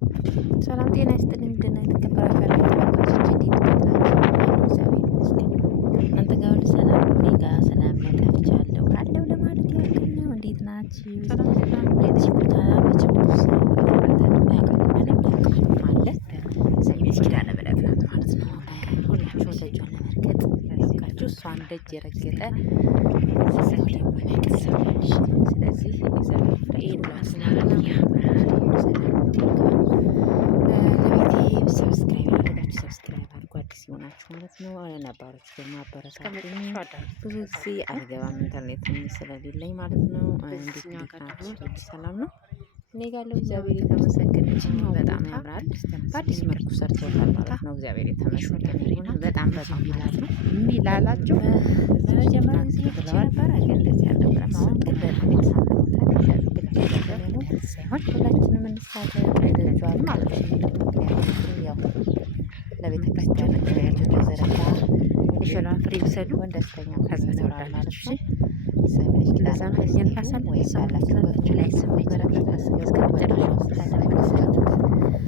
ሰላም ጤና ይስጥልኝ። ደህና የተከበራችሁ ተመልካቾች እንዴት ናችሁ? እግዚአብሔር ይመስገን። እናንተ ጋር ሁሉ ሰላም ነው? እኔ ጋር ሰላም ነው። ጠፍቻለሁ አለው ለማለት ያክል ነው። እንዴት ናችሁ? ቤትሽ ቦታ መቼም ብዙ ሰው ይኖራታል። የማያውቃት ምንም ያውቃል ማለት ሰሚት ኪዳነ ምሕረት ናት ማለት ነው። ሁላችሁ ደጇን ለመርገጥ ያውቃችሁ እሷን ደጅ የረገጠ ሰው ደግሞ ይመቅሰዋልሽ። ስለዚህ እግዚአብሔር ሰብስክራይብ አድርጉ አዲስ ይሆናችሁ ማለት ነው። ነባሮች ደግሞ አበረታቱኝ። ብዙ ጊዜ አልገባም ኢንተርኔት ስለሌለኝ ማለት ነው። እንዴት ናችሁ? ሰላም ነው? እኔ ጋር ያለው እግዚአብሔር የተመሰገነ ይሁን። በጣም ያምራል። በአዲስ መልኩ ሰርቶታል ማለት ነው። እግዚአብሔር የተመሰገነ ይሁን። በጣም ይላል ነው የሚላላችሁ በመጀመሪያ ጊዜ ነበረ ግን እንደዚህ አልነበረም። አሁን ግን በጣም ሳይሆን ሁላችንም እንሳተፍ አይደጃል ማለት ነው። ምክንያቱም ያው ለቤተ ክርስቲያን ተዘረጋ የሸላን ፍሬ ውሰዱ ደስተኛ ከዘራራ ማለት ነው። ሰብልሽ ለዛም ያልፋሳል ወይ ባላችሁ ላይ ስሜት እስከመጨረሻው ታደርጋለች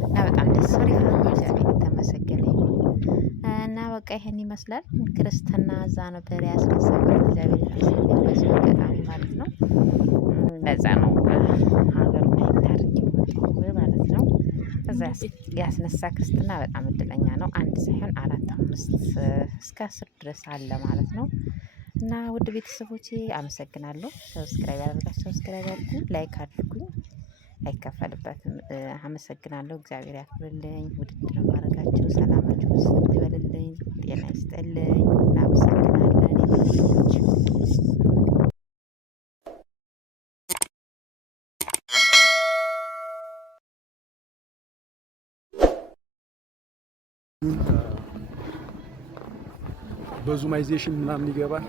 እና በጣም ደስ ይላል። እግዚአብሔር የተመሰገነ ይሁን እና በቃ ይሄን ይመስላል። ክርስትና እዛ ነበር ያስነሳው እግዚአብሔር ይመስገን በዚህ አጋጣሚ ማለት ነው። ለዛ ነው ሀገሩ ላይ ታርቂው ማለት ነው። ከዛ ያስነሳ ክርስትና በጣም እድለኛ ነው። አንድ ሳይሆን 4 5 እስከ 10 ድረስ አለ ማለት ነው። እና ውድ ቤተሰቦቼ አመሰግናለሁ። ሰብስክራይብ ያደረጋችሁ ሰብስክራይብ አድርጉ፣ ላይክ አድርጉኝ፣ አይከፈልበትም። አመሰግናለሁ። እግዚአብሔር ያክብርልኝ። ውድድ ነው ማድረጋችሁ። ሰላማችሁ ይበልልኝ፣ ጤና ይስጥልኝ። እናመሰግናለን። በዙማይዜሽን ምናምን ይገባል።